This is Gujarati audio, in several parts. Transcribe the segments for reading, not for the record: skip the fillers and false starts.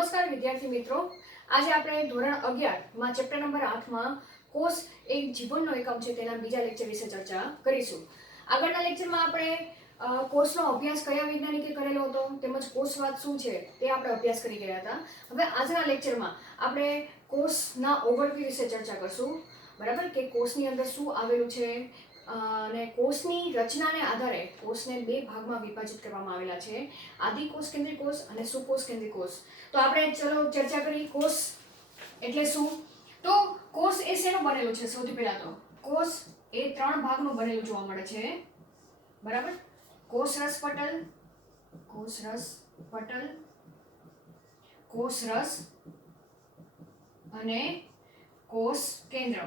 નમસ્કાર વિદ્યાર્થી મિત્રો, આજે આપણે ધોરણ 11 માં ચેપ્ટર નંબર 8 માં કોષ એક જીવનનો એકમ છે તેના બીજા લેક્ચર વિશે ચર્ચા કરીશું. આગળના લેક્ચરમાં આપણે કોષનો અભ્યાસ કયા વૈજ્ઞાનિકે કરેલો હતો તેમજ કોષવાદ શું છે તે આપણે અભ્યાસ કરી ગયા હતા. હવે આજના લેક્ચરમાં આપણે કોષના ઓગળતી વિશે ચર્ચા કરશું. બરાબર, કે કોષની અંદર શું આવેલું છે અને કોષની રચનાને આધારે કોષને બે ભાગમાં વિભાજિત કરવામાં આવેલા છે, આદિકોષ કેન્દ્રી કોષ અને સુકોષ કેન્દ્રી કોષ. તો આપણે ચલો ચર્ચા કરી કોષ એટલે શું. તો કોષ એ શેનું બનેલું છે? સૌથી પહેલા તો કોષ એ 3 ભાગનું બનેલું જોવા મળે છે. બરાબર, કોષરસ પટલ, કોષરસ અને કોષ કેન્દ્ર.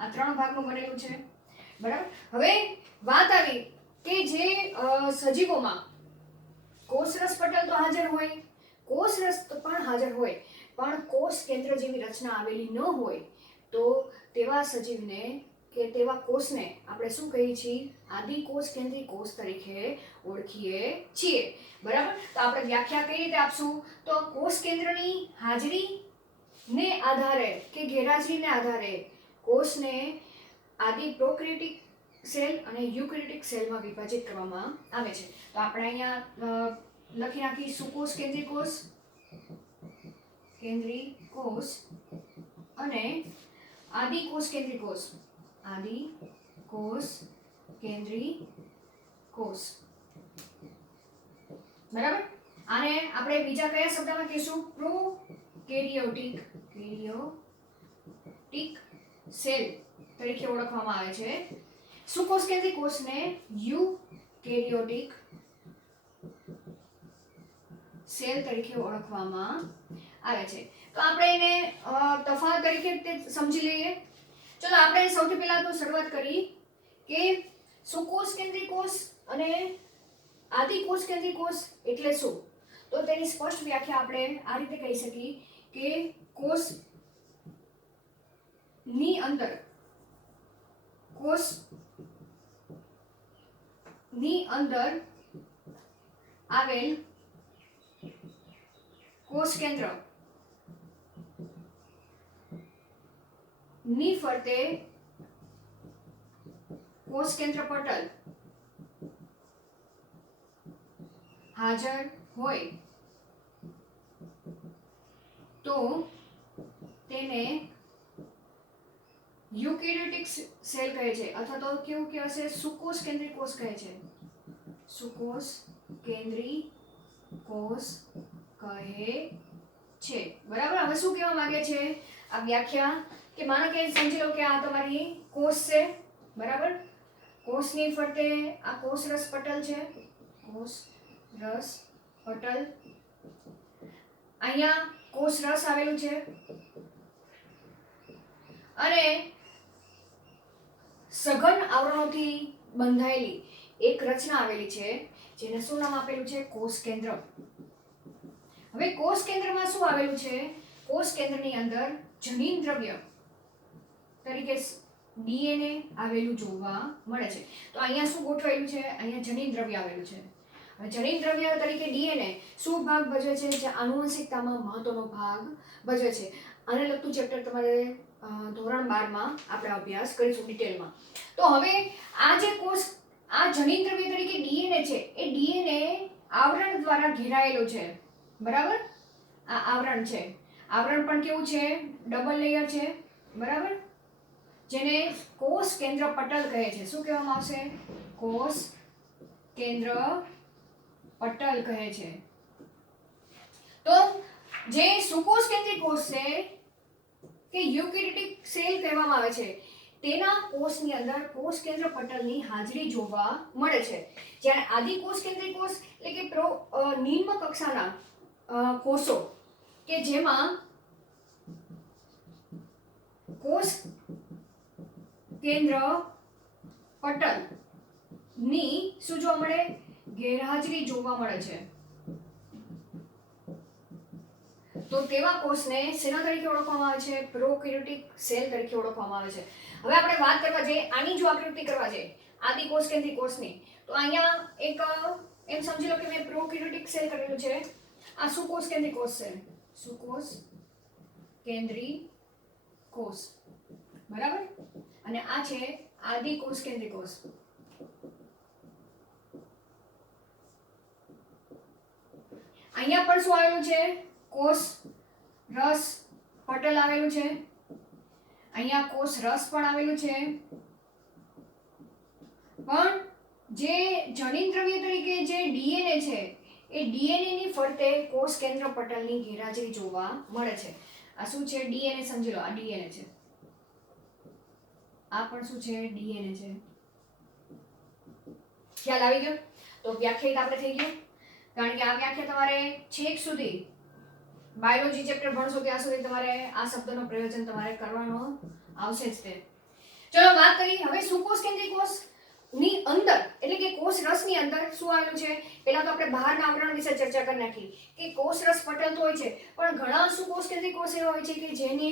આ 3 ભાગનું બનેલું છે. બરાબર, હવે વાત આવી કે જે સજીવોમાં કોષરસ પટલ તો હાજર હોય, કોષરસ પણ હાજર હોય, પણ કોષ કેન્દ્ર જેવી રચના આવેલી ન હોય તો તેવા સજીવને કે તેવા કોષને આપણે શું કહીએ છીએ? આદિકોષ કેન્દ્રી કોષ તરીકે ઓળખીએ છીએ. બરાબર, તો આપણે વ્યાખ્યા કઈ રીતે આપશું? તો કોષ કેન્દ્રની હાજરીને આધારે કે ગેરહાજરીને આધારે કોષને આદિ પ્રોકેરિયોટિક સેલ અને યુકેરિયોટિક સેલમાં વિભાજિત કરવામાં આવે છે. તો આપણે અહીંયા લખી નાખી સુકોષ કેન્દ્રી કોષ અને આદિકોષ કેન્દ્રી કોષ. બરાબર, આને આપણે બીજા કયા શબ્દમાં કહીશું? પ્રોકેરિયોટિક સેલ તરીકે ઓળખવામાં આવે છે. સુકોષ કેન્દ્રી કોષને યુકેરિયોટિક સેલ તરીકે ઓળખવામાં આવે છે. તો આપણે એને તફાવત તરીકે સમજી લઈએ. ચલો આપણે સૌથી પહેલા તો શરૂઆત કરી કે સુકોષ કેન્દ્રી કોષ અને આદિકોષ કેન્દ્રી કોષ એટલે શું. તો તેની સ્પષ્ટ વ્યાખ્યા આપણે આ રીતે કહી શકીએ કે કોષની અંદર આવેલ કોષ કેન્દ્ર ની ફરતે કોષ કેન્દ્ર પટલ હાજર હોય તો તેને યુકેરિયોટિક સેલ કહે છે, અથવા તો કેવું કહેવાશે? સુકોષ કેન્દ્રી કોષ કહે છે. સુકોષ કેન્દ્રી કોષ કહે છે. બરાબર, હવે શું કહેવા માંગે છે આ વ્યાખ્યા? કે માનો કે સમજી લો કે આ તમારી કોષ છે. બરાબર, કોષની ફરતે આ કોષરસ પટલ છે. અહીંયા કોષરસ આવેલું છે અને સઘન આવરણોથી બંધાયેલી એક રચના આવેલી છે જેને શું નામ આપેલું છે? કોષ કેન્દ્ર. હવે કોષ કેન્દ્રમાં શું આવેલું છે? કોષ કેન્દ્રની અંદર જનીન દ્રવ્ય તરીકે ડીએનએ આવેલું જોવા મળે છે. તો અહીંયા શું ગોઠવાયેલું છે? અહીંયા જનીન દ્રવ્ય આવેલું છે. હવે જનીન દ્રવ્ય તરીકે ડીએનએ શું ભાગ ભજવે છે? જે આનુવંશિકતામાં મહત્વનો ભાગ ભજવે છે. આને લગતું ચેપ્ટર તમારે ધોરણ 12 માં આપણે અભ્યાસ કરીશું ડિટેલમાં. તો હવે આ જે કોષ આ જનીન દ્રવ્ય તરીકે ડીએનએ છે એ ડીએનએ આવરણ દ્વારા ઘેરાયેલો છે. બરાબર, આ આવરણ છે. આવરણ પણ કેવું છે? ડબલ લેયર છે. બરાબર, જેને કોષ કેન્દ્ર પટલ કહે છે. શું કહેવામાં આવશે? કોષ કેન્દ્ર પટલ કહે છે. તો જે સુકોષ કેન્દ્રી કોષ છે કે યુકેરિયોટિક સેલ કહેવામાં આવે છે તેના કોષની અંદર કોષ કેન્દ્ર પટલની હાજરી જોવા મળે છે. જ્યારે આદિકોષ કેન્દ્રી કોષ એટલે કે નિમ્ન કક્ષાના કોષો કે જેમાં કોષ કેન્દ્ર પટલની શું જોવા મળે? ગેરહાજરી જોવા મળે છે. તો તેવા કોષને શેના તરીકે ઓળખવામાં આવે છે? પ્રોકેરિયોટિક સેલ તરીકે ઓળખવામાં આવે છે. હવે આપણે વાત કરવા જઈએ, આની જો આકૃતિ કરવા જઈએ આદિકોષ કેન્દ્રી કોષની, તો અહીંયા એક એમ સમજી લો કે મેં પ્રોકેરિયોટિક સેલ કરેલું છે આ સુકોષ કેન્દ્રી કોષ છે, સુકોષ કેન્દ્રી કોષ, બરાબર. અને આ છે આદિકોષ કેન્દ્રી કોષ. અહીંયા પણ શું આવેલું છે? કોષ રસ પટલ આવેલું છે. અહીંયા કોષ રસ પણ આવેલું છે. પણ જે જનીન દ્રવ્ય તરીકે જે ડીએનએ છે એ ડીએનએ ની ફરતે કોષ કેન્દ્ર પટલની ગેરહાજરી જોવા મળે છે. આ શું છે? ડીએનએ. સમજી લો, આ ડીએનએ છે. આ પણ શું છે? ડીએનએ છે. ખ્યાલ આવી ગયો? તો વ્યાખ્યાયિત આપણે થઈ ગયું. કારણ કે આ વ્યાખ્યા તમારે છેક સુધી બાયોલોજી ચેપ્ટર ભણશો ત્યાં સુધી તમારે આ શબ્દનો પ્રયોજન તમારે કરવાનો આવશે જ તે. ચલો વાત કરી હવે સુકોષ કેન્દ્રી કોષ ની અંદર, એટલે કે કોષ રસની અંદર શું આવેલું છે? પહેલા તો આપણે બહારના આવરણ વિશે ચર્ચા કરી નાખી કે કોષ રસ પટલ તો હોય છે, પણ ઘણા સુકોષ કેન્દ્રી કોષ એવા હોય છે કે જેને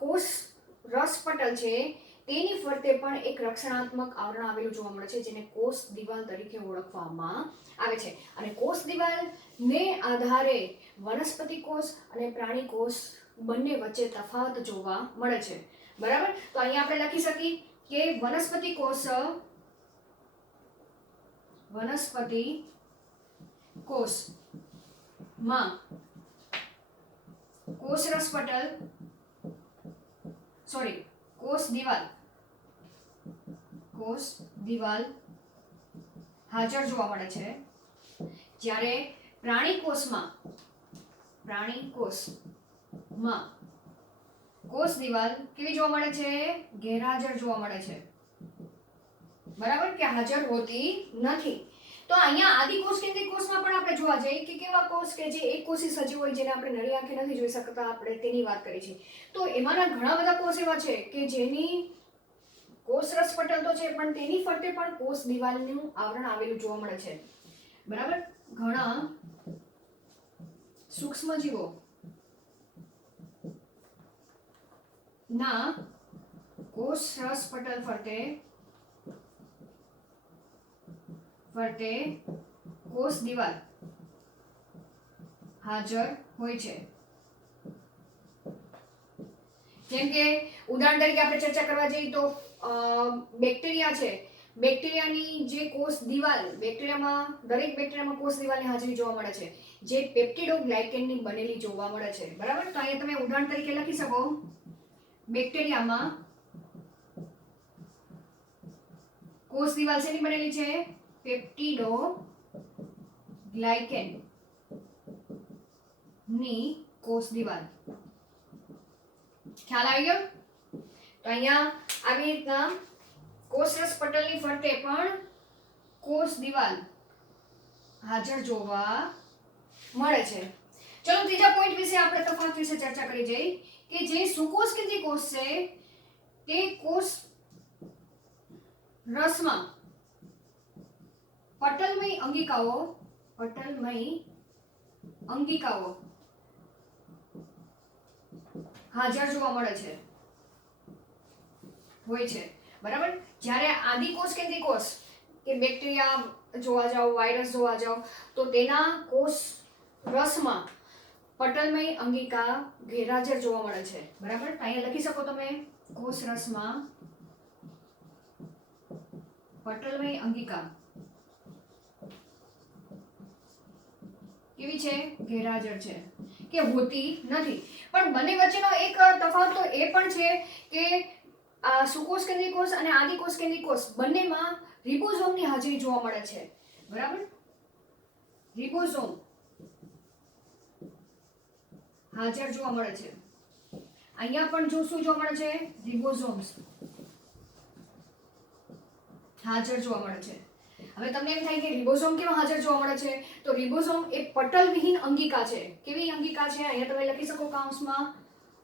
કોષ રસ પટલ છે તેની ફરતે પણ એક રક્ષણાત્મક આવરણ આવેલું જોવા મળે છે, જેને કોષ દિવાલ તરીકે ઓળખવામાં આવે છે. અને કોષ દિવાલને આધારે વનસ્પતિ કોષ અને પ્રાણી કોષ બંને વચ્ચે તફાવત જોવા મળે છે, બરાબર. તો અહીંયા આપણે લખી શકીએ કે વનસ્પતિ કોષમાં કોષ રસ પટલ કોષ દિવાલ હાજર જોવા મળે છે, જ્યારે પ્રાણી કોષમાં કોષ દિવાલ કેવી જોવા મળે છે? ગેરહાજર જોવા મળે છે, બરાબર, કે હાજર હોતી નથી. તો અહીંયા આદિકોષ કેન્દ્રી કોષમાં પણ આપણે જોવા જઈએ કે કેવા કોષ કે જે એકકોષી સજીવ હોય, જેને આપણે નરી આંખે નથી જોઈ શકતા, આપણે તેની વાત કરી છે. તો એમાંના ઘણા બધા કોષ એવા છે કે જેની કોષ રસ પટલ તો છે, પણ તેની ફરતે પણ કોષ દિવાલનું આવરણ આવેલું જોવા મળે છે, બરાબર. ઘણા સૂક્ષ્મજીવો ના કોષ રસ પટલ ફરતે કોષ દિવાલ હાજર હોય છે. જેમ કે ઉદાહરણ તરીકે આપણે ચર્ચા કરવા જઈએ તો બેક્ટેરિયા છે. બેક્ટેરિયાની જે કોષ દિવાલ, દરેક બેક્ટેરિયામાં કોષ દિવાલની હાજરી જોવા મળે છે, જે પેપ્ટિડોગ્લાયકેનની બનેલી જોવા મળે છે, બરાબર. તો અહીંયા તમે ઉદાહરણ તરીકે લખી શકો, બેક્ટેરિયામાં કોષ દિવાલ શેની બનેલી છે? પેપ્ટિડોગ્લાયકેન ની કોષ દિવાલ. ખ્યાલ આવી ગયો? તો અહીંયા આવી રીતના કોષ રસ પટલની ફરતે પણ કોષ દિવાલ હાજર જોવા મળે છે. ચલો ત્રીજા પોઈન્ટ વિશે આપણે તફાવત વિશે ચર્ચા કરી જઈએ કે જે સુકોષ કેન્દ્રી કોષ છે તે કોષ રસમાં પટલમય અંગિકાઓ હાજર જોવા મળે છે, હોય છે, બરાબર. જ્યારે આદિકોષ કેન્દ્રી કોષ કે બેક્ટેરિયા જોવા જાવ, વાયરસ જોવા જાવ, તો તેના કોષ રસમાં પટલમય અંગિકા ગેરહાજર જોવા મળે છે, બરાબર. અહીંયા લખી શકો તમે, કોષ રસમાં પટલમય અંગિકા કેવી છે? ગેરહાજર છે, કે હોતી નથી. પણ બંને વચ્ચેનો એક તફાવત તો એ પણ છે કે આ સુકોષ કેન્દ્રી કોષ અને આદિકોષ કેન્દ્રી કોષ બંનેમાં રિબોઝોમની હાજરી જોવા મળે છે, બરાબર. રિબોઝોમ હાજર જોવા મળે છે. અહીંયા પણ શું જોવા મળે છે? રિબોઝોમ્સ હાજર જોવા મળે છે. હવે તમને એમ થાય કે રિબોઝોમ કેમ હાજર જોવા મળે છે? તો રિબોઝોમ એ પટલ વિહીન અંગિકા છે. કેવી અંગિકા છે? અહીંયા તમે લખી શકો કૌંસમાં,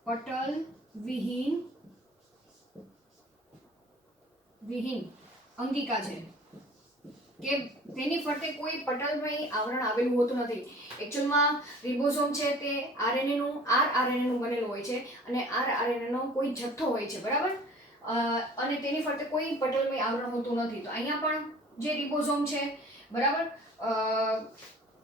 પટલ વિહીન અંગિકા છે, કે તેની ફરતે કોઈ પટલમય આવરણ આવેલું હોતું નથી. એકચ્યુઅલમાં રિબોઝોમ છે તે આરએનએ નું બનેલું હોય છે, અને આરએનએ નો કોઈ જથ્થો હોય છે, બરાબર. અને તેની ફરતે કોઈ પટલમય આવરણ હોતું નથી. તો અહીંયા પણ જે રિબોઝોમ છે, બરાબર,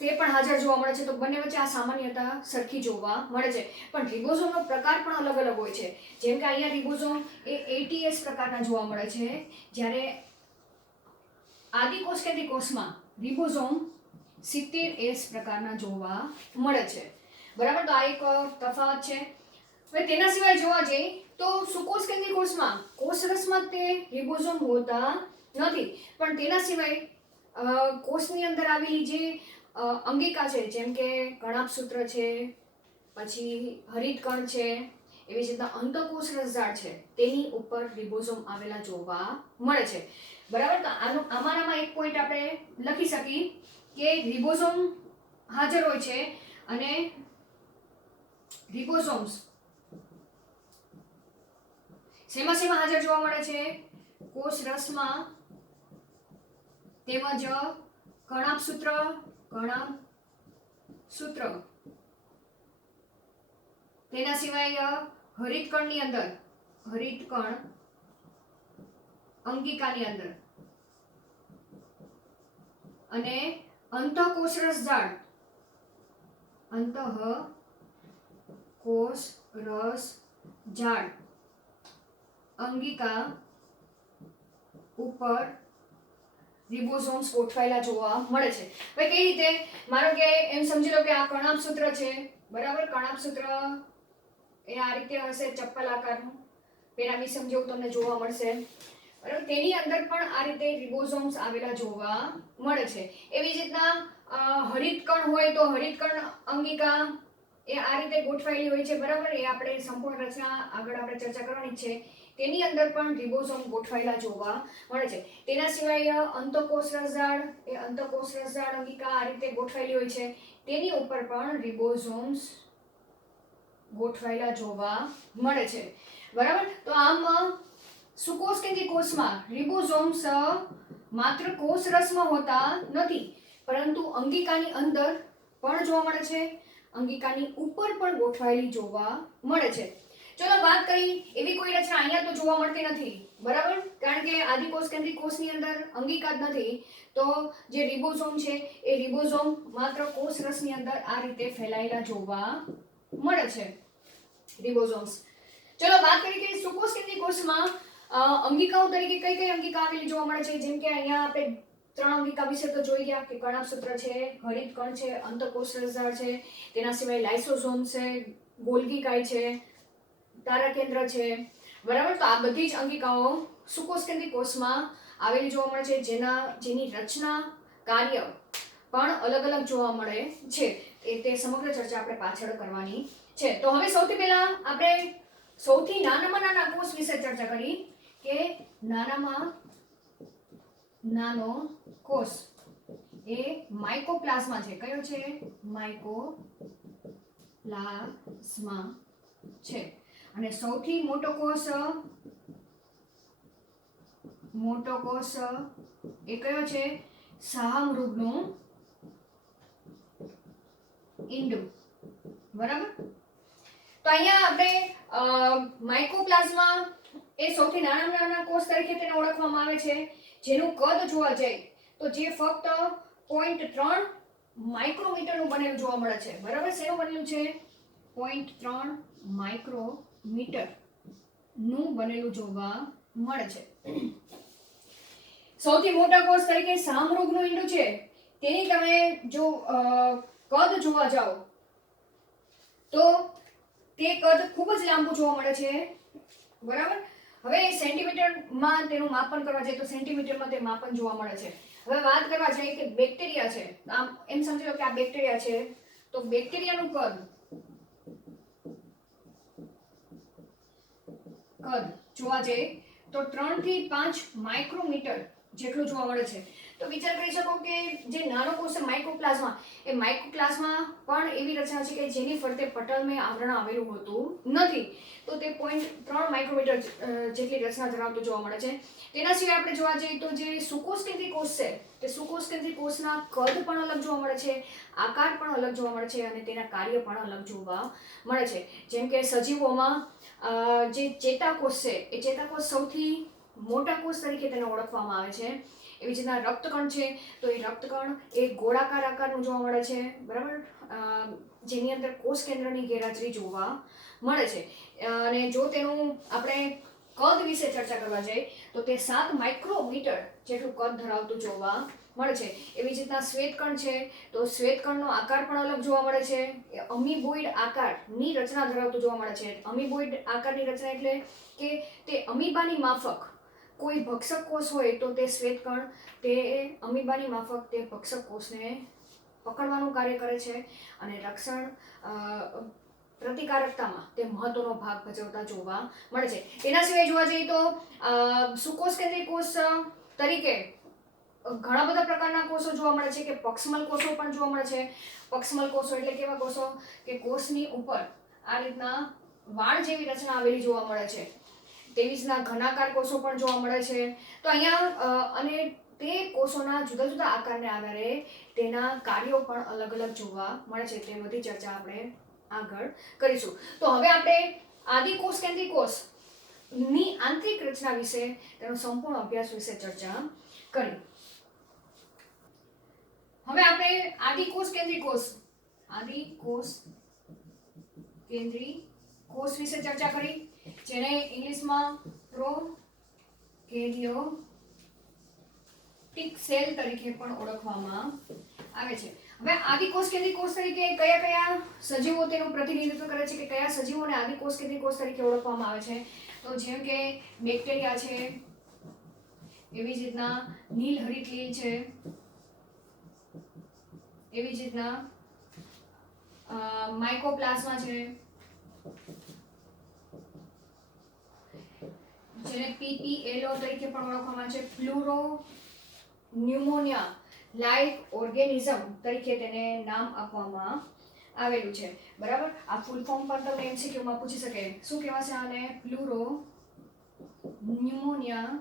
તે પણ હાજર જોવા મળે છે. તો બંને વચ્ચે આ સામાન્યતા સરખી જોવા મળે છે. પણ રિબોઝોમનો પ્રકાર પણ અલગ અલગ હોય છે. જેમ કે અહીંયા રિબોઝોમ એ 80S પ્રકારના જોવા મળે છે, જ્યારે આદિકોષકેન્દ્રી કોષમાં રિબોઝોમ 70S પ્રકારના જોવા મળે છે. બરાબર, તો આ એક તફાવત છે. હવે તેના સિવાય જોવા જઈએ તો સુકોષકેન્દ્રી કોષમાં કોષરસમાં તે રિબોઝોમ હોતા નથી, પણ તેના સિવાય કોષની અંદર આવેલી જે અંગિકા છે, જેમ કે કણાભસૂત્ર છે, પછી હરિતકણ છે, એવી જ રીતના અંતઃકોષ રસજાળ છે, તેની ઉપર રિબોઝોમ આવેલા જોવા મળે છે. બરાબર, તો આમાંનામાં એક પોઈન્ટ આપણે લખી શકીએ કે રિબોઝોમ હાજર હોય છે અને રિબોઝોમ્સ શેમાં હાજર જોવા મળે છે? કોષ રસમાં તેમજ કણાભસૂત્ર તેના સિવાય હરિતકણની અંદર, હરિતકણ અંગિકાની અંદર અને અંતઃકોષરસ જાળ, અંતઃકોષરસ જાળ અંગિકા ઉપર રિબોઝોમ્સ ગોઠવાયેલા જોવા મળે છે. હવે કઈ રીતે? માનો કે એમ સમજી લો કે આ કણાભસૂત્ર છે, બરાબર. કણાભસૂત્ર એ આ રીતે હશે, ચપ્પલ આકારનું, પિરામિડ જેવું તમને જોવા મળશે, બરાબર. તેની અંદર પણ આ રીતે રિબોઝોમ્સ આવેલા જોવા મળે છે. એવી જ રીતના હરિતકણ હોય તો હરિતકણ અંગિકા એ આ રીતે ગોઠવાયેલી હોય છે, બરાબર. એ આપણે સંપૂર્ણ રચના આગળ આપણે ચર્ચા કરવાની છે. તેની અંદર પણ રિબોઝોમ ગોઠવાયેલા જોવા મળે છે. તેના સિવાય અંતઃકોષ રસજાળ, એ અંતઃકોષ રસજાળ અંગિકા આ રીતે ગોઠવાયેલી હોય છે, તેની ઉપર પણ રિબોઝોમ્સ ગોઠવાયેલા જોવા મળે છે, બરાબર. તો આમ સુકોષકેન્દ્રી કોષમાં રિબોઝોમ્સ માત્ર કોષરસમાં હોતા નથી, પરંતુ અંગિકાની અંદર પણ જોવા મળે છે, અંગિકાની ઉપર પણ ગોઠવાયેલી જોવા મળે છે. ચલો વાત કરી, એવી કોઈ રચના અહીંયા તો જોવા મળતી નથી, બરાબર, કારણ કે આદિકોષકેન્દ્રી કોષની અંદર અંગિકા જ નથી. તો જે રિબોઝોમ છે એ રિબોઝોમ માત્ર કોષરસની અંદર આ રીતે ફેલાયેલા જોવા મળે છે, રિબોઝોમ્સ. ચલો વાત કરીએ કે સુકોષકેન્દ્રી કોષમાં અંગિકાઓ તરીકે કઈ કઈ અંગિકા આવેલી જોવા મળે છે. જેમ કે અહીંયા આપણે 3 અંગિકા વિશે તો જોઈ ગયા કે કણાભસૂત્ર છે, હરિતકણ છે, અંતઃકોષ રસજાળ છે, તેના સિવાય લાઇસોઝોમ છે, ગોલ્ગી કાય છે, તારાકેન્દ્ર છે, બરાબર. તો આ બધી જ અંગિકાઓ સુકોષકેન્દ્રી કોષમાં આવેલી જોવા મળે છે, જેની રચના, કાર્ય પણ અલગ અલગ જોવા મળે છે. તે સમગ્ર ચર્ચા આપણે પાછળ કરવાની છે. તો હવે સૌથી પહેલા આપણે સૌથી નાનામાં નાના કોષ વિશે ચર્ચા કરી કે નાનામાં નાનો કોષ એ માઇકોપ્લાઝ્મા છે. કયો છે? માઇકોપ્લાઝ્મા છે. અને સૌથી મોટો કોષ એ કયો છે? શાહમૃગનું ઈંડું, બરાબર. તો અહીંયા આપણે માઇકોપ્લાઝ્મા એ સૌથી નાના કોષ તરીકે તેને ઓળખવામાં આવે છે, જેનું કદ જોવા જાય તો જે ફક્ત 0.3 માઇક્રોમીટરનું બનેલું જોવા મળે છે, બરાબર. શેનું બનેલું છે? 0.3 માઇક્રોમીટરનું બનેલું જોવા મળે છે. સૌથી મોટા કોષ તરીકે શાહમૃગનું ઈંડું છે, તેની તમે જો કદ જોવા જાઓ તો તે કદ ખૂબ જ લાંબુ જોવા મળે છે, બરાબર. હવે સેન્ટીમીટરમાં તેનું માપન કરવા જાય તો સેન્ટીમીટરમાં તે માપન જોવા મળે છે. હવે વાત કરવા જઈએ કે બેક્ટેરિયા છે, આમ એમ સમજી લો કે આ બેક્ટેરિયા છે, તો બેક્ટેરિયાનું કદ જોવા જઈએ તો 3 થી 5 માઇક્રોમીટર જેટલું જોવા મળે છે. તો વિચાર કરી શકો કે જે નાનો કોષ છે માઇકોપ્લાઝ્મા, એ માઇકોપ્લાઝ્મા પણ એવી રચના છે કે જેની ફરતે પટલમય આવરણ આવેલું હોતું નથી. તો તે 0.3 માઇક્રોમીટર જેટલી રચના ધરાવતું જોવા મળે છે. તેના સિવાય આપણે જોવા જઈએ તો જે સુકોષકેન્દ્રી કોષ છે, તે સુકોષકેન્દ્રી કોષના કદ પણ અલગ જોવા મળે છે, આકાર પણ અલગ જોવા મળે છે અને તેના કાર્ય પણ અલગ જોવા મળે છે. જેમ કે સજીવોમાં જે ચેતાકોષ છે, એ ચેતાકોષ સૌથી મોટા કોષ તરીકે તેને ઓળખવામાં આવે છે. એવી જ રીતના રક્તકણ છે તો એ રક્તકણ એ ગોળાકાર આકારનું જોવા મળે છે, બરાબર, જેની અંદર કોષ કેન્દ્રની ગેરહાજરી જોવા મળે છે. અને જો તેનું આપણે કદ વિશે ચર્ચા કરવા જઈએ તો તે 7 માઇક્રોમીટર જેટલું કદ ધરાવતું જોવા મળે છે. એવી જ રીતના શ્વેતકણ છે તો શ્વેતકણનો આકાર પણ અલગ જોવા મળે છે. એ અમીબોઇડ આકારની રચના ધરાવતું જોવા મળે છે. અમીબોઇડ આકારની રચના એટલે કે તે અમીબાની માફક કોઈ ભક્ષક કોષ હોય તો તે શ્વેતકણ તે અમીબાની માફક તે ભક્ષક કોષને પકડવાનું કાર્ય કરે છે અને રક્ષણ પ્રતિકારકતામાં તે મહત્વનો ભાગ ભજવતા જોવા મળે છે. તેના સિવાય જોવા જઈએ તો સુકોષ કેન્દ્રીય કોષ તરીકે ઘણા બધા પ્રકારના કોષો જોવા મળે છે કે પક્ષમલ કોષો પણ જોવા મળે છે. પક્ષમલ કોષો એટલે કેવા કોષો કે કોષની ઉપર આ રીતના વાળ જેવી રચના આવેલી જોવા મળે છે. તેવી જ રીતના ઘનાકાર કોષો પણ જોવા મળે છે. તો અહીંયા અને તે કોષોના જુદા જુદા આકારને આધારે તેના કાર્યો પણ અલગ અલગ જોવા મળે છે. તે બધી ચર્ચા આપણે આગળ કરીશું. તો હવે આપણે આદિકોષ કેન્દ્રીય કોષની આંતરિક રચના વિશે તેનો સંપૂર્ણ અભ્યાસ વિશે ચર્ચા કરી. હવે આપણે આદિકોષ કેન્દ્રીય કોષ વિશે ચર્ચા કરી, જેને ઇંગ્લિશમાં પ્રોકેરિયોટિક સેલ તરીકે પણ ઓળખવામાં આવે છે. હવે આદિકોષ કેન્દ્રીય કોષ તરીકે કયા કયા સજીવો તેનું પ્રતિનિધિત્વ કરે છે કે કયા સજીવોને આદિકોષ કેન્દ્રીય કોષ તરીકે ઓળખવામાં આવે છે? તો જેમ કે બેક્ટેરિયા છે, એવી જ રીતના નીલહરિત લીલ છે, એવી જ રીતના માઇકોપ્લાઝ્મા છે, જેને PPLO તરીકે પણ ઓળખવામાં આવે છે, પ્લુરો ન્યુમોનિયા લાઇક ઓર્ગેનિઝમ તરીકે તેને નામ આપવામાં આવેલું છે, બરાબર. આ ફૂલ ફોર્મ પણ તમને MCQ માં પૂછી શકે. શું કહેવાશે આને? પ્લુરો ન્યુમોનિયા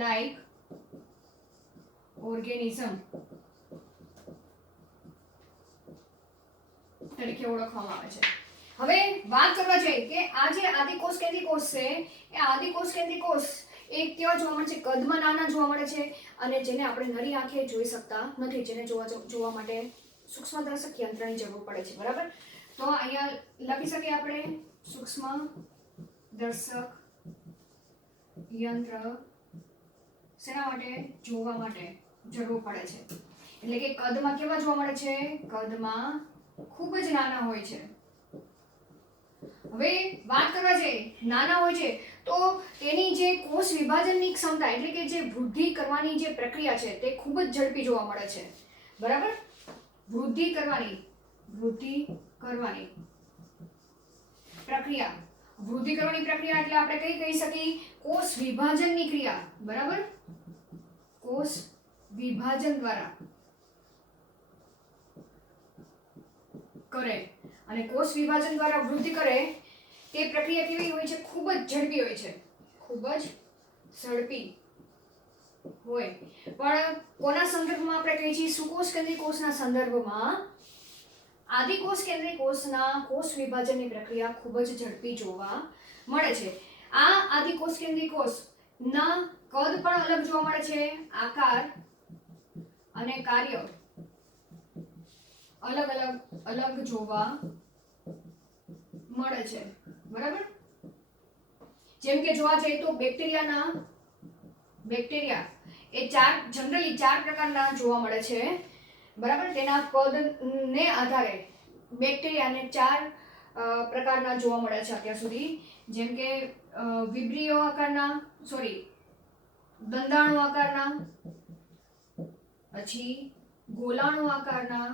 લાઇક ઓર્ગેનિઝમ તરીકે ઓળખવામાં આવે છે. હવે વાત કરવા જઈએ કે આ જે આદિકોષ કેન્દ્રીય કોષ છે એ આદિકોષ કેન્દ્રીય કોષ એ કેવા જોવા મળે છે? કદમાં નાના જોવા મળે છે અને જેને આપણે નરી આંખે જોઈ શકતા નથી, જેને જોવા માટે સૂક્ષ્મદર્શક યંત્રની જરૂર પડે છે, બરાબર. તો અહીંયા લખી શકીએ આપણે સૂક્ષ્મદર્શક યંત્ર શેના માટે? જોવા માટે જરૂર પડે છે. એટલે કે કદમાં કેવા જોવા મળે છે? કદમાં ખૂબ જ નાના હોય છે. હવે વાત કરવા જઈએ નાના હોય છે તો તેની જે કોષ વિભાજનની ક્ષમતા એટલે કે જે વૃદ્ધિ કરવાની જે પ્રક્રિયા છે તે ખૂબ જ ઝડપી જોવા મળે છે, બરાબર. વૃદ્ધિ કરવાની પ્રક્રિયા એટલે આપણે કઈ કહી શકીએ? કોષ વિભાજનની ક્રિયા, બરાબર. કોષ વિભાજન દ્વારા કરે અને કોષ વિભાજન દ્વારા વૃદ્ધિ કરે તે પ્રક્રિયા કેવી હોય છે? ખૂબ જ ઝડપી હોય છે, ખૂબ જ ઝડપી હોય. પણ કોના સંદર્ભમાં આપણે કહીએ છીએ? સુકોષ કેન્દ્રીય કોષના સંદર્ભમાં આદિકોષ કેન્દ્રીય કોષના કોષ વિભાજનની પ્રક્રિયા ખૂબ જ ઝડપી જોવા મળે છે. આ આદિકોષ કેન્દ્રીય કોષના કદ પણ અલગ જોવા મળે છે, આકાર અને કાર્ય અલગ જોવા મળે છે, બરાબર. જેમ કે જોવા જઈએ તો બેક્ટેરિયા એ જનરલી 4 પ્રકારના જોવા મળે છે, બરાબર. તેના કદને આધારે બેક્ટેરિયાને 4 પ્રકારના જોવા મળ્યા છે અત્યાર સુધી. જેમ કે વિબ્રિયો આકારના, દંડાણુ આકારના, પછી ગોલાણુ આકારના,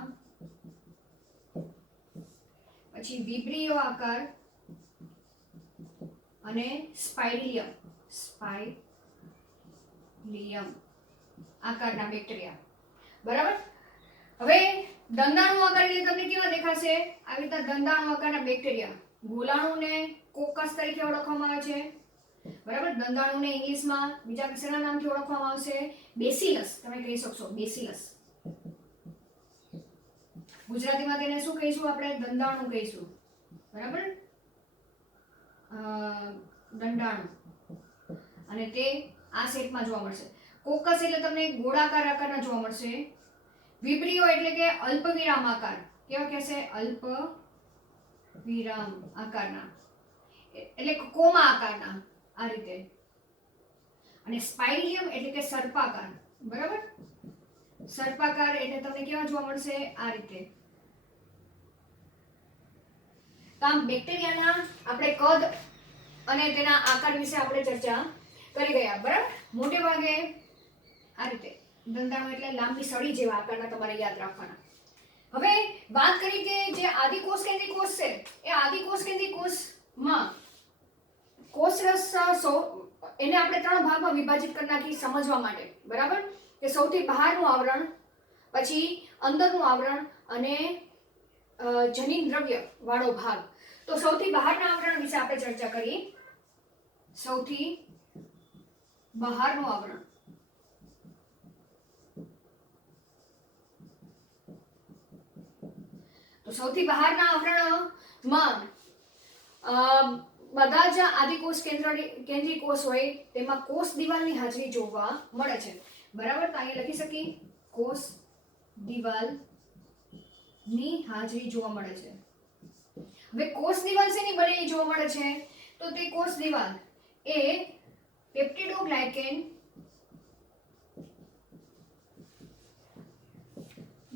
પછી વિબ્રિયો આકાર અને સ્પાઇરિલિયમ આકારના બેક્ટેરિયા, બરાબર. હવે દંડાણુ આકાર એટલે તમને કેવા દેખાશે? આવી રીતના દંડાણુ આકારના બેક્ટેરિયા. ગોલાણુને કોકસ તરીકે ઓળખવામાં આવે છે, બરાબર. દંડાણુને ઇંગ્લિશમાં બીજા કશાના નામથી ઓળખવામાં આવશે? બેસિલસ. તમે કહી શકશો બેસિલસ. ગુજરાતીમાં તેને શું કહીશું આપણે? દંડાણુ કહીશું, બરાબર. દંડાણુ. અને તે આ શેપમાં જોવા મળશે. કોકસ એટલે તમને ગોળાકાર આકારના જોવા મળશે. વિબ્રિયો એટલે કે અલ્પવિરામ આકાર. કેવા કહેશે? અલ્પ વિરામ આકારના, એટલે કોમા આકારના, આ રીતે. અને સ્પાઇરિયમ એટલે કે સર્પાકાર. બરાબર, સર્પાકાર એટલે તમને કેવા જોવા મળશે? આ રીતે. તો આમ બેક્ટેરિયાના આપણે કદ અને તેના આકાર વિશે આપણે ચર્ચા કરી ગયા. બરાબર, મોટે ભાગે આ રીતે દંતાણુ એટલે લાંબી સળી જેવા આકારના તમારે યાદ રાખવાના. હવે વાત કરી કે જે આદિકોષ કેન્દ્રીય કોષ છે, એ આદિકોષ કેન્દ્રીય કોષમાં કોષરસ એને આપણે 3 ભાગમાં વિભાજિત કરી નાખી સમજવા માટે. બરાબર, કે સૌથી બહારનું આવરણ, પછી અંદરનું આવરણ અને જનીન દ્રવ્ય વાળો ભાગ. તો સૌથી બહારના આવરણ વિશે આપણે ચર્ચા કરી. સૌથી બહારનું આવરણ. તો સૌથી બહારના આવરણમાં બધા જ આદિકોષ કેન્દ્રીય કોષ હોય તેમાં કોષ દિવાલની હાજરી જોવા મળે છે. બરાબર, તો અહીંયા લખી શકીએ કોષ દિવાલની હાજરી જોવા મળે છે. હવે કોષ દિવાલ શેની બનેલી જોવા મળે છે? તો તે કોષ દિવાલ એ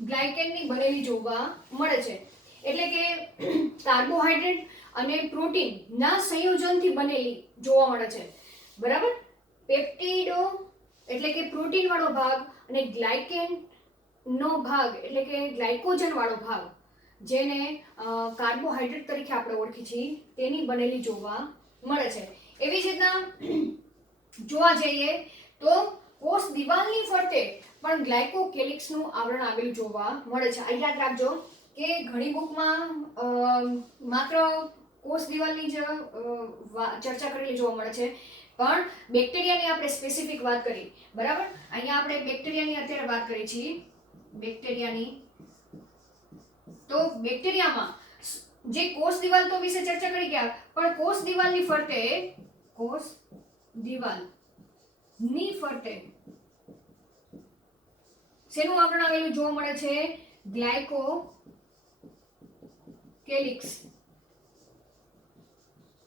ગ્લાયકેનની બનેલી જોવા મળે છે. એટલે કે કાર્બોહાઈડ્રેટ અને પ્રોટીન ના સંયોજનથી બનેલી જોવા મળે છે. બરાબર, પેપ્ટિડો એટલે કે પ્રોટીન વાળો ભાગ અને ગ્લાયકેન નો ભાગ એટલે કે ગ્લાયકોજન વાળો ભાગ, જેને કાર્બોહાઈડ્રેટ તરીકે આપણે ઓળખી છીએ, તેની બનેલી જોવા મળે છે. એવી જ રીતના જોવા જઈએ તો કોષ દિવાલની ફરતે પણ ગ્લાયકોકેલિક્સનું આવરણ આવેલું જોવા મળે છે. આ યાદ રાખજો કે ઘણી બુકમાં માત્ર કોષ દિવાલની જ ચર્ચા કરેલી જોવા મળે છે, પણ બેક્ટેરિયાની આપણે સ્પેસિફિક વાત કરી. બરાબર, અહીંયા આપણે બેક્ટેરિયાની અત્યારે વાત કરી છીએ. બેક્ટેરિયાની, તો બેક્ટેરિયામાં જે કોષ દિવાલ તો વિશે ચર્ચા કરી ગયા, પણ કોષ દિવાલની ફરતે શેનું આવરણ આવેલું જોવા મળે છે? ગ્લાયકોકેલિક્સ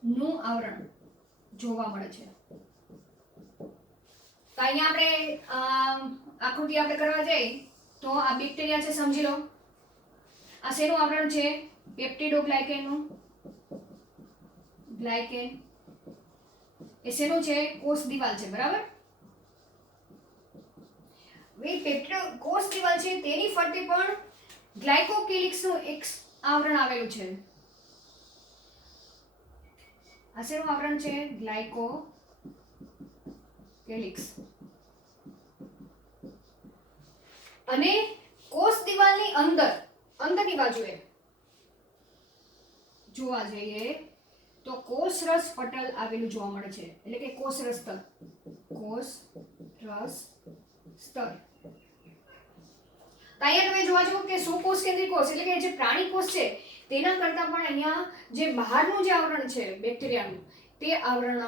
નું આવરણ જોવા મળે છે. તો અહીંયા આપણે આકૃતિ આપણે કરવા જઈએ તો આ બેક્ટેરિયા છે, સમજી લો. આ શેનું આવરણ છે? પેપ્ટિડોગ્લાયકેનનું. ગ્લાયકેન એ શેનું છે? કોષ દિવાલ છે. બરાબર, કોષ દિવાલ છે તેની ફરતે પણ ગ્લાયકોકેલિક્સનું એક આવરણ આવેલું છે. આ શેનું આવરણ છે? ગ્લાયકોકેલિક્સ. અને કોષ દિવાલની અંદરની બાજુએ જોવા જઈએ તો કોષરસ પટલ આવેલું જોવા મળે છે. એટલે કે કોષરસ સ્તર. અહીંયા તમે જોવા જો કે સુકોષ કેન્દ્રીય કોષ એટલે કે જે પ્રાણી કોષ છે તેના કરતા પણ અહીંયા જે બહારનું જે આવરણ છે બેક્ટેરિયાનું, તે આવરણ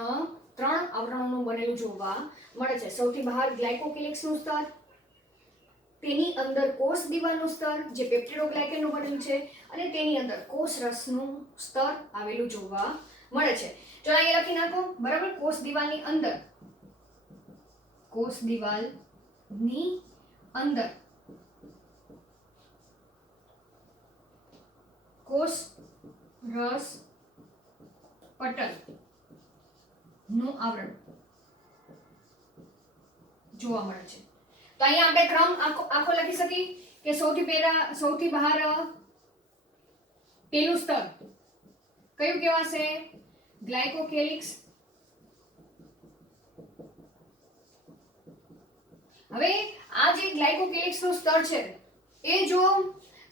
3 આવરણોનું બનેલું જોવા મળે છે. સૌથી બહાર ગ્લાયકોકેલિક્સનું સ્તર, તેની અંદર કોષ દિવાલનું સ્તર જે પેપ્ટિડોગ્લાયકેનનું બનેલું છે, અને તેની અંદર કોષરસનું સ્તર આવેલું જોવા મળે છે. ચલો અહીંયા લખી નાખો. બરાબર, કોષ દિવાલની અંદર કોષરસ પટલ નું આવરણ જોવા મળે છે. તો અહીંયા આપણે ક્રમ આખો લખી શકીએ કે સૌથી બહાર પેલું સ્તર કયું કહેવાશે? ગ્લાયકોકેલિક્સ. હવે આ જે ગ્લાયકોકેલિક્સનું સ્તર છે એ જો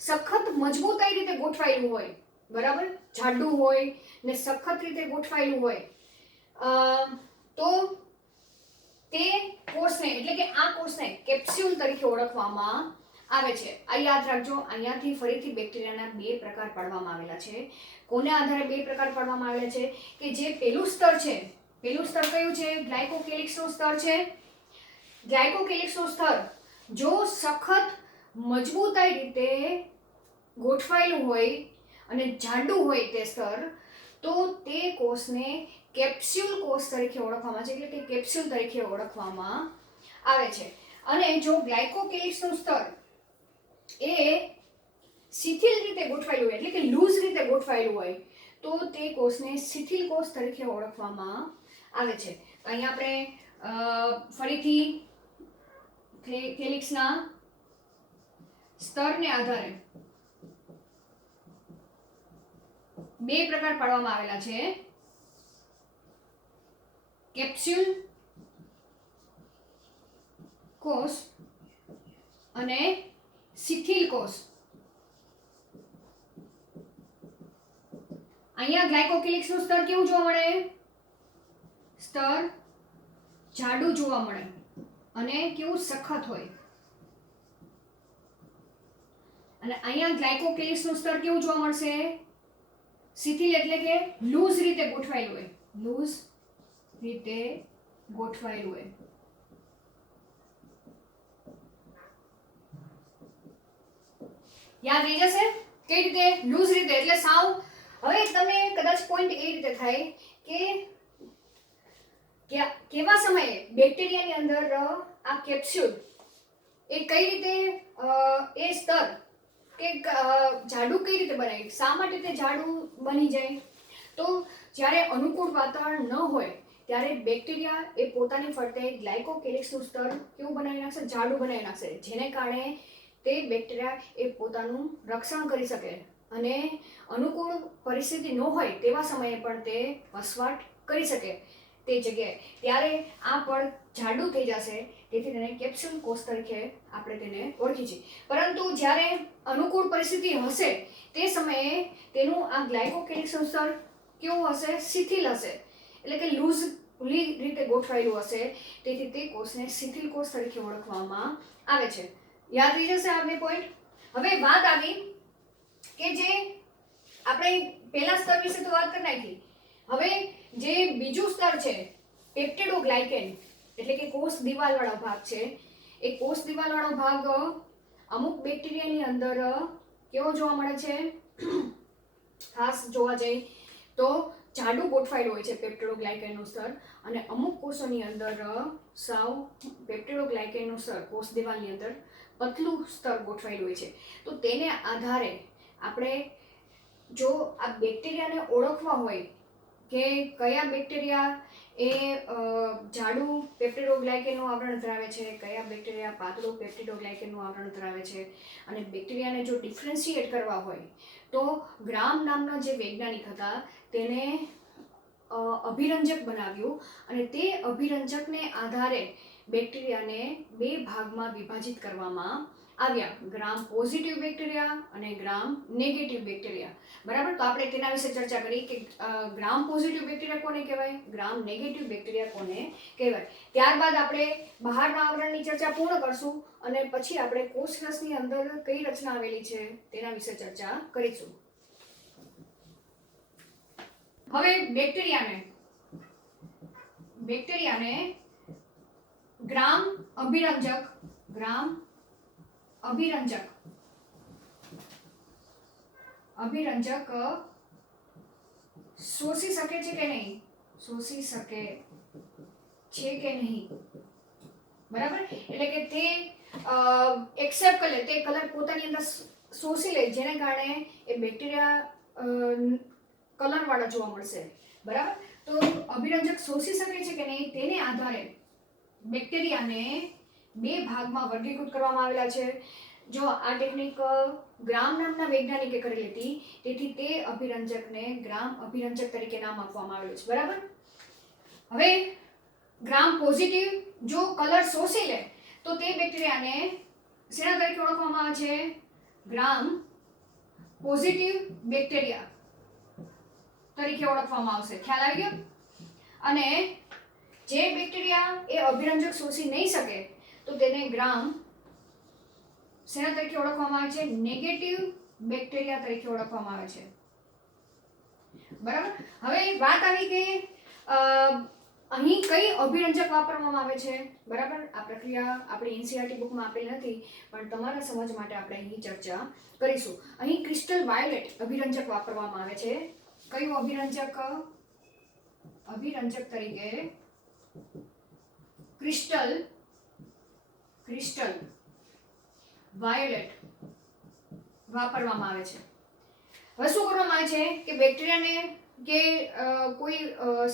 સખત મજબૂતાઈ રીતે ગોઠવાયેલું હોય, બરાબર, જાડું હોય ને સખત રીતે ગોઠવાયેલું હોય, તો તે કોષને એટલે કે આ કોષને કેપ્સ્યુલ તરીકે ઓળખવામાં આવે છે. આ યાદ રાખજો. અહીંયાથી ફરીથી બેક્ટેરિયાના 2 પ્રકાર પાડવામાં આવેલા છે. કોને આધારે 2 પ્રકાર પાડવામાં આવેલા છે? કે જે પેલું સ્તર છે પેલું સ્તર કયું છે? ગ્લાયકોકેલિક્સનું સ્તર છે. ગ્લાયકોકેલિક્સનું સ્તર જો સખત મજબૂતાઈ રીતે ગોઠવાયેલું હોય અને જાડું હોય તે સ્તર, તો તે કોષને કેપ્સ્યુલ કોષ તરીકે ઓળખવામાં આવે છે, એટલે કે કેપ્સ્યુલ તરીકે ઓળખવામાં આવે છે. અને જો ગ્લાયકોકેલિક્સનું સ્તર એ શિથિલ રીતે ગોઠવાયેલું હોય, એટલે કે લૂઝ રીતે ગોઠવાયેલું હોય, તો તે કોષને શિથિલ કોષ તરીકે ઓળખવામાં આવે છે. તો અહીંયા આપણે ફરીથી કેલિક્સના સ્તરને આધારે બે પ્રકાર પાડવામાં આવેલા છે: કેપ્સ્યુલ કોષ અને શિથિલ કોષ. અહીંયા ગ્લાયકોકેલિક્સનું સ્તર કેવું જોવા મળે? સ્તર જાડું જોવા મળે અને કેવું સખત હોય. અને અહીંયા ગ્લાયકોકેલિક્સનું સ્તર કેવું જોવા મળશે? શિથિલ એટલે કે લૂઝ રીતે ગોઠવાયેલું હોય, લૂઝ રીતે ગોઠવાયેલું હોય. યાદ રહી જશે કઈ રીતે? લૂઝ રીતે એટલે સાવ. હવે તમને કદાચ પોઈન્ટ એ રીતે થાય કે કેવા સમયે બેક્ટેરિયાની અંદર આ કેપ્સ્યુલ એ કઈ રીતે એ સ્તર કે જાડું કઈ રીતે બનાય, શા માટે તે જાડું બની જાય? તો જ્યારે અનુકૂળ વાતાવરણ ન હોય ત્યારે બેક્ટેરિયા એ પોતાની ફરતે ગ્લાયકોકેલિક્સનું સ્તર કેવું બનાવી નાખશે? જાડું બનાવી નાખશે, જેને કારણે તે બેક્ટેરિયા એ પોતાનું રક્ષણ કરી શકે અને અનુકૂળ પરિસ્થિતિ ન હોય તેવા સમયે પણ તે વસવાટ કરી શકે તે જગ્યાએ. ત્યારે આ પડ જાડું થઈ જશે, તેથી તેને કેપ્સ્યુલ કોષ તરીકે આપણે તેને ઓળખીએ છીએ. પરંતુ જ્યારે અનુકૂળ પરિસ્થિતિ હશે તે સમયે તેનું આ ગ્લાયકોકેલિક્સનું સ્તર કેવું હશે? શિથિલ હશે, એટલે કે લૂઝ રીતે ગોઠવાયેલું હશે, તેથી તે કોષને શિથિલ કોષ તરીકે ઓળખવામાં આવે છે. યાદ રહી જશે આ બે પોઈન્ટ. હવે વાત આવી કે જે આપણે પહેલા સ્તર વિશે તો વાત કરી નાખી. હવે જે બીજું સ્તર છે પેપ્ટિડોગ્લાયકેન, એટલે કે કોષ દિવાલવાળો ભાગ છે, એ કોષ દિવાલવાળો ભાગ અમુક બેક્ટેરિયાની અંદર કેવો જોવા મળે છે? ખાસ જોવા જઈએ તો જાડું ગોઠવાયેલું હોય છે પેપ્ટિડોગ્લાયકેનનું સ્તર, અને અમુક કોષોની અંદર સાવ પેપ્ટિડોગ્લાયકેનનું સ્તર કોષ દિવાલની અંદર પતલું સ્તર ગોઠવાયેલું હોય છે. તો તેને આધારે આપણે જો આ બેક્ટેરિયાને ઓળખવા હોય કે કયા બેક્ટેરિયા એ જાડું પેપ્ટિડોગ્લાયકેનનું આવરણ ધરાવે છે, કયા બેક્ટેરિયા પાતળું પેપ્ટિડોગ્લાયકેનનું આવરણ ધરાવે છે, અને બેક્ટેરિયાને જો ડિફરન્શિએટ કરવા હોય તો ગ્રામ નામના જે વૈજ્ઞાનિક હતા તેને અભિરંજક બનાવ્યું, અને તે અભિરંજકને આધારે બેક્ટેરિયાને બે ભાગમાં વિભાજિત કરવામાં આવ્યા: ગ્રામ પોઝિટિવ બેક્ટેરિયા અને ગ્રામ નેગેટિવ બેક્ટેરિયા. બરાબર? તો આપણે તેના વિશે ચર્ચા કરી કે ગ્રામ પોઝિટિવ બેક્ટેરિયા કોને કહેવાય, ગ્રામ નેગેટિવ બેક્ટેરિયા કોને કહેવાય. ત્યારબાદ આપણે બહારના આવરણની ચર્ચા પૂર્ણ કરશું અને પછી આપણે કોષરસની અંદર કઈ રચના આવેલી છે તેના વિશે ચર્ચા કરીશું. હવે બેક્ટેરિયાને ગ્રામ અભિરંજક શોષી શકે છે કે નહીં? શોષી શકે છે કે નહીં? બરાબર? એટલે કે તે એક્સેપ્ટ કરે, તે કલર પોતાની અંદર શોષી લે, જેને કારણે એ બેક્ટેરિયા કલરવાળા જોવા મળશે. બરાબર? તો અભિરંજક શોષી શકે છે કે નહીં તેને આધારે બેક્ટેરિયાને બે ભાગમાં વર્ગીકૃત કરવામાં આવેલા છે. જો આ ટેકનિક ગ્રામ નામના વૈજ્ઞાનિકે કરેલી હતી, તેથી તે અભિરંજકને ગ્રામ અભિરંજક તરીકે નામ આપવામાં આવેલું છે. બરાબર? હવે ગ્રામ પોઝિટિવ જો કલર શોષી લે તો તે બેક્ટેરિયાને શેના તરીકે ઓળખવામાં આવે છે? ગ્રામ પોઝિટિવ બેક્ટેરિયા તરીકે ઓળખવામાં આવશે. ખ્યાલ આવી ગયો? અને જે બેક્ટેરિયા એ અભિરંજક શોષી નહીં શકે તો તેને ગ્રામ શેના તરીકે ઓળખવામાં આવે છે? નેગેટિવ બેક્ટેરિયા તરીકે ઓળખવામાં આવે છે. બરાબર? હવે વાત આવી કે અહીં કઈ અભિરંજક વાપરવામાં આવે છે, બરાબર? આ પ્રક્રિયા આપણી એનસીઈઆરટી બુકમાં આપેલ નથી, પણ તમારા સમજ માટે આપણે અહીં ચર્ચા કરીશું. અહીં ક્રિસ્ટલ વાયોલેટ અભિરંજક વાપરવામાં આવે છે. કયું અભિરંજક? અભિરંજક તરીકે ક્રિસ્ટલ વાયોલેટ વાપરવામાં આવે છે. હવે શું કરવામાં આવે છે કે બેક્ટેરિયાને કે કોઈ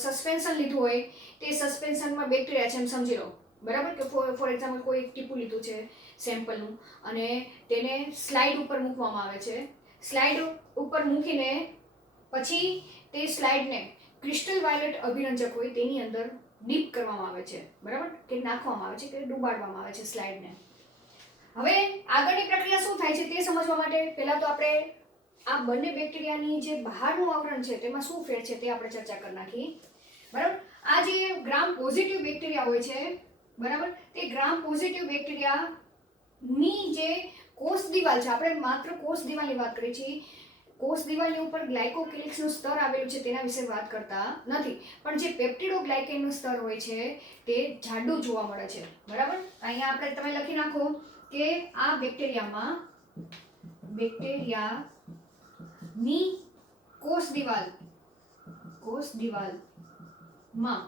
સસ્પેન્શન લીધું હોય, તે સસ્પેન્શનમાં બેક્ટેરિયા છે એમ સમજી લો, બરાબર? કે ફોર એક્ઝામ્પલ કોઈ ટીપું લીધું છે સેમ્પલનું અને તેને સ્લાઇડ ઉપર મૂકવામાં આવે છે. સ્લાઇડ ઉપર મૂકીને પછી તે સ્લાઇડને ક્રિસ્ટલ વાયોલેટ અભિરંજક હોય તેની અંદર ડીપ કરવામાં આવે છે, બરાબર? કે નાખવામાં આવે છે, કે ડુબાડવામાં આવે છે સ્લાઇડને. હવે આગળની પ્રક્રિયા શું થાય છે તે સમજવા માટે પહેલા તો આપણે આ બંને બેક્ટેરિયાની જે બહારનું આવરણ છે તેમાં શું ફેર છે તે આપણે ચર્ચા કરી નાખી, બરાબર? આ જે ગ્રામ પોઝિટિવ બેક્ટેરિયા હોય છે, બરાબર, તે ગ્રામ પોઝિટિવ બેક્ટેરિયાની જે કોષ દિવાલ છે, આપણે માત્ર કોષ દિવાલની વાત કરી છીએ, કોષ દિવાલની ઉપર ગ્લાયકોકેલિક્સનું સ્તર આવેલું છે તેના વિશે વાત કરતા નથી, પણ જે પેપ્ટિડોગ્લાયકેનનું સ્તર હોય છે તે જાડું જોવા મળે છે, બરાબર? અહીંયા આપણે તમે લખી નાખો કે આ બેક્ટેરિયાની કોષ દિવાલમાં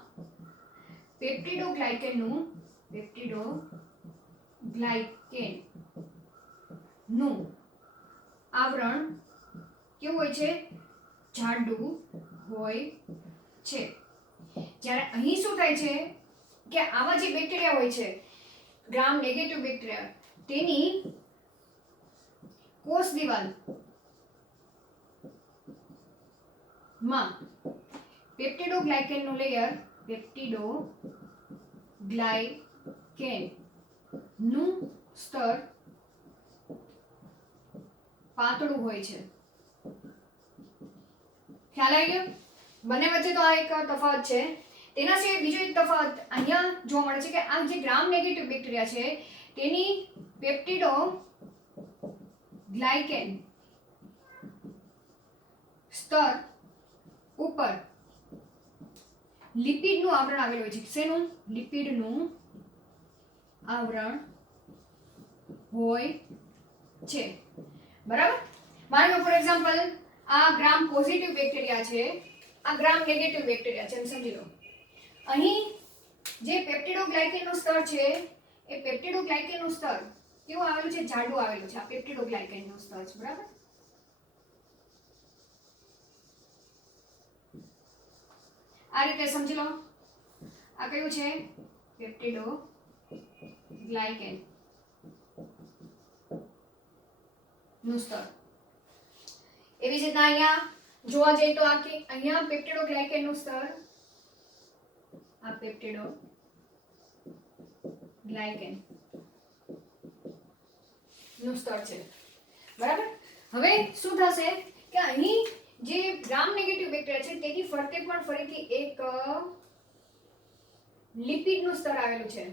પેપ્ટિડોગ્લાયકેનનું આવરણ કેવું હોય છે? જાડું હોય છે. જ્યારે અહીં શું થાય છે કે આવા જે બેક્ટેરિયા હોય છે, ગ્રામ નેગેટિવ બેક્ટેરિયા, તેની કોષ દિવાલમાં પેપ્ટિડોગ્લાયકેનનું લેયર, પેપ્ટિડોગ્લાયકેનનું સ્તર પાતળું હોય છે. ખ્યાલ આવી ગયો? બંને વચ્ચે તો આ એક તફાવત છે. તેના સિવાય બીજો એક તફાવત અહીંયા જોવા મળે છે કે આ જે ગ્રામ નેગેટિવ બેક્ટેરિયા છે તેની પેપ્ટિડોગ્લાયકેન સ્તર ઉપર લિપિડનું આવરણ આવેલું હોય છે. શેનું? લિપિડનું આવરણ હોય છે, બરાબર? માની લો ફોર એક્ઝામ્પલ આ ગ્રામ પોઝિટિવ બેક્ટેરિયા છે, આ ગ્રામ નેગેટિવ બેક્ટેરિયા છે એમ સમજી લો. અહીં જે પેપ્ટિડોગ્લાયકેનનું સ્તર છે એ પેપ્ટિડોગ્લાયકેનનું સ્તર કેવું આવેલું છે? જાડું આવેલું છે. આ પેપ્ટિડોગ્લાયકેનનું સ્તર છે, બરાબર? આ રીતે સમજી લો. આ કયું છે? પેપ્ટિડોગ્લાયકેન નું સ્તર. એવી જ રીતના અહીંયા જોવા જઈએ તો અહીંયા પેપ્ટિડોગ્લાયકેનનું સ્તર, આ પેપ્ટિડોગ્લાયકેન નું સ્તર છે, બરાબર? હવે શું થશે કે અહીં જે ગ્રામ નેગેટિવ બેક્ટેરિયા છે તેની ફરતે પણ ફરીથી એક લિપિડનું સ્તર આવેલું છે,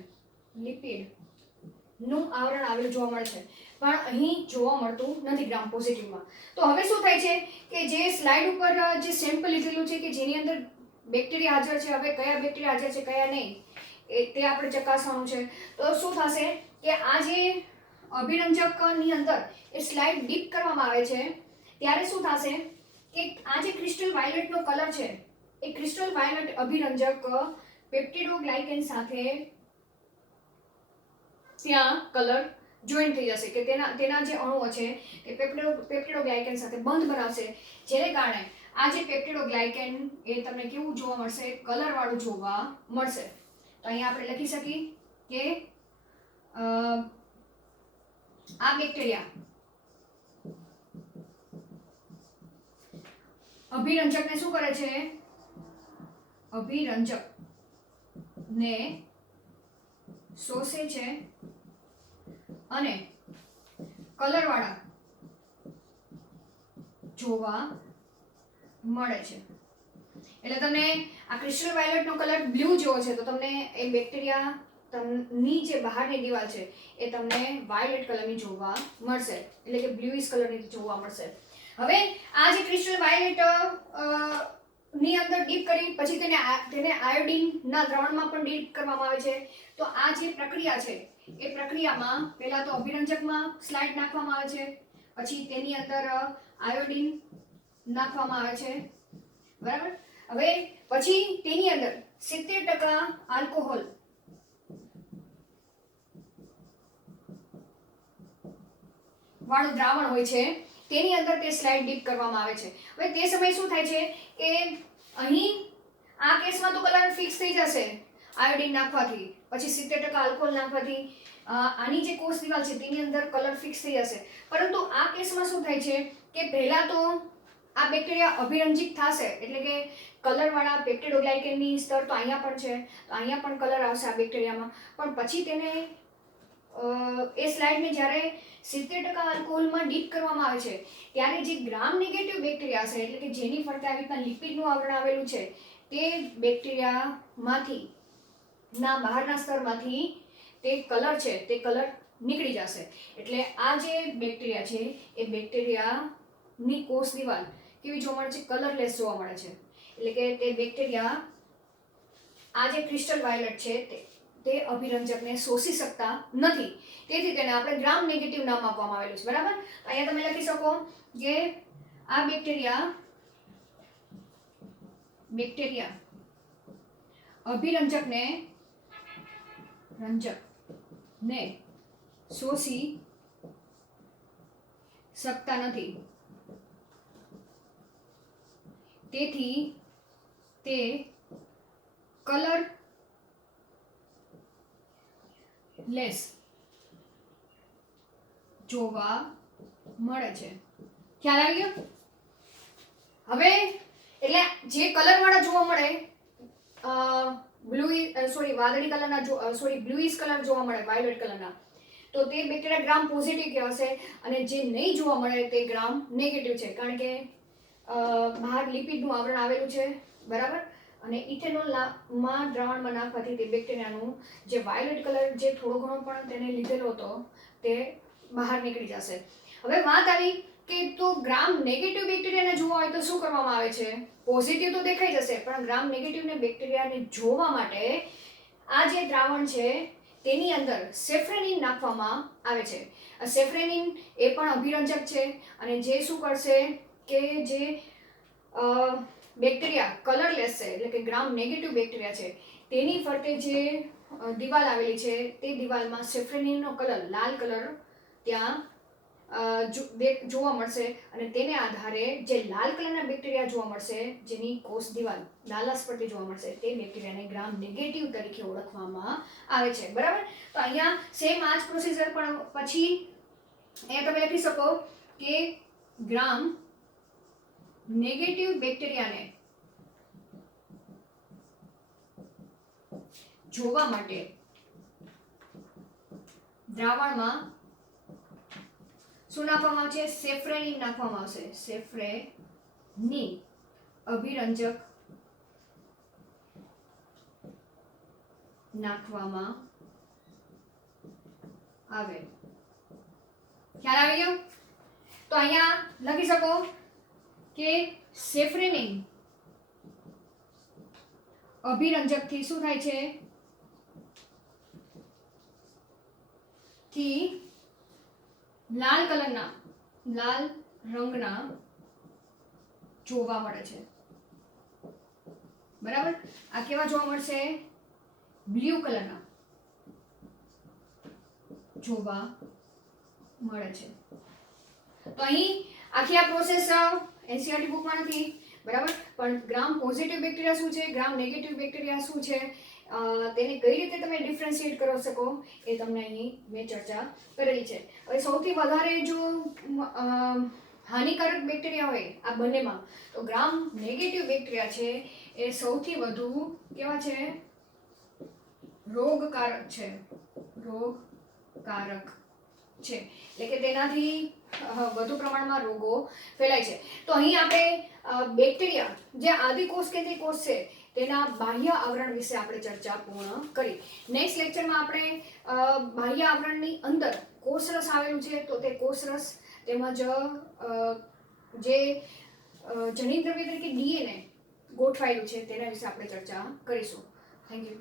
લિપિડનું આવરણ આવેલું જોવા મળે છે, પણ અહીં જોવા મળતું નથી ગ્રામ પોઝિટિવમાં. તો હવે શું થાય છે કે જે સ્લાઇડ ઉપર જે સેમ્પલ લીધેલું છે કે જેની અંદર બેક્ટેરિયા હાજર છે, હવે કયા બેક્ટેરિયા હાજર છે કયા નહીં તે આપણે ચકાસવાનું છે. તો શું થશે કે આ જે અભિરંજકની અંદર એ સ્લાઇડ ડીપ કરવામાં આવે છે ત્યારે શું થશે કે આ જે ક્રિસ્ટલ વાયોલેટનો કલર છે એ ક્રિસ્ટલ વાયોલેટ અભિરંજક પેપ્ટિડોગ્લાયકેન સાથે ત્યાં કલર જોઈન થઈ જશે, કે તેના જે અણુઓ છે એ પેપ્ટિડોગ્લાયકેન સાથે બંધ બનાવશે, જેને કારણે આ જે પેપ્ટિડોગ્લાયકેન એ તમને કેવું જોવા મળશે? કલર વાળું જોવા મળશે. તો અહીંયા આપણે લખી શકીએ કે આ બેક્ટેરિયા અભિરંજકને શું કરે છે? અભિરંજકને શોષે છે અને કલરવાળા જોવા મળે છે. એટલે તમને આ ક્રિસ્ટલ વાયોલેટનો કલર બ્લુ જેવો છે, તો તમને એ બેક્ટેરિયા ની જે બહારની દિવાલ છે એ તમને વાયોલેટ કલરની જોવા મળશે, એટલે કે બ્લુઇશ કલરની જોવા મળશે. હવે આ જે ક્રિસ્ટલ વાયોલેટ ની અંદર ડીપ કરી પછી તેને આયોડિનના દ્રાવણમાં પણ ડીપ કરવામાં આવે છે. તો આ જે પ્રક્રિયા છે એ પ્રક્રિયામાં પહેલા તો અભિરંજકમાં સ્લાઇડ નાખવામાં આવે છે, પછી તેની અંદર આયોડિન નાખવામાં આવે છે, બરાબર. હવે પછી તેની અંદર 70% આલ્કોહોલ વાળું દ્રાવણ હોય છે, તેની અંદર તે સ્લાઇડ ડીપ કરવામાં આવે છે. હવે તે સમયે શું થાય છે કે અહીં આ કેસમાં તો કલર ફિક્સ થઈ જશે આયોડિન નાખવાથી, પછી 70% આલ્કોહોલ નાખવાથી આની જે કોષ દિવાલ છે તેની અંદર કલર ફિક્સ થઈ જશે. પરંતુ આ કેસમાં શું થાય છે કે પહેલા તો આ બેક્ટેરિયા અભિરંજિત થશે, એટલે કે કલરવાળા પેપ્ટિડોગ્લાયકેનની સ્તર તો અહીંયા પણ છે, તો અહીંયા પણ કલર આવશે આ બેક્ટેરિયામાં. પણ પછી તેને એ સ્લાઇડને જ્યારે 70% આલ્કોહોલમાં ડીપ કરવામાં આવે છે ત્યારે જે ગ્રામ નેગેટિવ બેક્ટેરિયા છે, એટલે કે જેની ફરતે આવી રીતના લિપિડનું આવરણ આવેલું છે, તે બેક્ટેરિયામાંથી ના બહારના સ્તરમાંથી તે કલર છે તે કલર નીકળી જશે. એટલે આ જે બેક્ટેરિયા છે એ બેક્ટેરિયાની કોષ દિવાલ કેવી જોવા મળે છે? કલરલેસ જોવા મળે છે. એટલે કે તે બેક્ટેરિયા આ જે ક્રિસ્ટલ વાયોલેટ છે તે અભિરંજકને શોષી શકતા નથી, તેથી તેને આપણે ગ્રામ નેગેટિવ નામ આપવામાં આવેલું છે, બરાબર. અહીંયા તમે લખી શકો કે આ બેક્ટેરિયા અભિરંજકને શોષી શકતા નથી, તેથી તે કલરલેસ જોવા મળે છે. ખ્યાલ આવી ગયો? હવે એટલે જે કલર વાળા જોવા મળે વાદળી કલરના બ્લુઇશ કલર જોવા મળે વાયોલેટ કલરના, તો તે બેક્ટેરિયા ગ્રામ પોઝિટિવ કહેવાશે. અને જે નહીં જોવા મળે તે ગ્રામ નેગેટિવ છે, કારણ કે બહાર લિપિડનું આવરણ આવેલું છે, બરાબર. અને ઇથેનોલમાં દ્રાવણમાં નાખવાથી તે બેક્ટેરિયાનું જે વાયોલેટ કલર જે થોડો ઘણો પણ તેને લીધેલો હતો તે બહાર નીકળી જશે. હવે વાત આવી કે તો ગ્રામ નેગેટિવ બેક્ટેરિયાને જોવા હોય તો શું કરવામાં આવે છે? પોઝિટિવ તો દેખાઈ જશે, પણ ગ્રામ નેગેટિવને બેક્ટેરિયાને જોવા માટે આ જે દ્રાવણ છે તેની અંદર સેફ્રેનિન નાખવામાં આવે છે. આ સેફ્રેનિન એ પણ અભિરંજક છે, અને જે શું કરશે કે જે બેક્ટેરિયા કલરલેસ છે, એટલે કે ગ્રામ નેગેટિવ બેક્ટેરિયા છે, તેની ફરતે જે દિવાલ આવેલી છે તે દિવાલમાં સેફ્રેનિનનો કલર લાલ કલર ત્યાં જોવા મળશે. અને તેને આધારે જે લાલ કલરના બેક્ટેરિયા જોવા મળશે, જેની કોષ દિવાલ લાલાશ પરથી જોવા મળશે, તે બેક્ટેરિયાને ગ્રામ નેગેટિવ તરીકે ઓળખવામાં આવે છે, બરાબર. તો અહીંયા સેમ આ જ પ્રોસીજર પણ પછી અહીંયા તમે લખી શકો કે ગ્રામ નેગેટિવ બેક્ટેરિયાને જોવા માટે દ્રાવણમાં શું નાખવામાં આવશે? સેફ્રેનિન નાખવામાં આવશે. સેફ્રેનિન અભિરંજક નાખવામાં આવે. ખ્યાલ આવી ગયો? તો અહીંયા લખી શકો કે સેફ્રેનિન અભિરંજકથી શું થાય છે? થી લાલ રંગના જોવા મળે છે, બરાબર. આ કેવા જોવા મળશે? બ્લુ કલરના જોવા મળે છે. તો અહીં આખી આ પ્રોસેસ એનસીઈઆરટી બુકમાં નથી, બરાબર. પણ ગ્રામ પોઝિટિવ બેક્ટેરિયા શું છે, ગ્રામ નેગેટિવ બેક્ટેરિયા શું છે, તેને કઈ રીતે તમે ડિફરન્શિએટ કરી શકો એ તમને અહીં મેં ચર્ચા કરેલી છે. હવે સૌથી વધારે જો હાનિકારક બેક્ટેરિયા હોય આ બંનેમાં, તો ગ્રામ નેગેટિવ બેક્ટેરિયા છે એ સૌથી વધુ કેવા છે? રોગકારક છે. એટલે કે તેનાથી વધુ પ્રમાણમાં રોગો ફેલાય છે. તો અહીં આપણે બેક્ટેરિયા જે આદિકોષ કેન્દ્રીય કોષ છે તેના બાહ્ય આવરણ વિશે આપણે ચર્ચા પૂર્ણ કરી. નેક્સ્ટ લેક્ચરમાં આપણે બાહ્ય આવરણની અંદર કોષરસ આવેલું છે, તો તે કોષરસ તેમજ જે જનીન દ્રવ્ય તરીકે ડીએનએ ગોઠવાયેલું છે તેના વિશે આપણે ચર્ચા કરીશું. Thank you.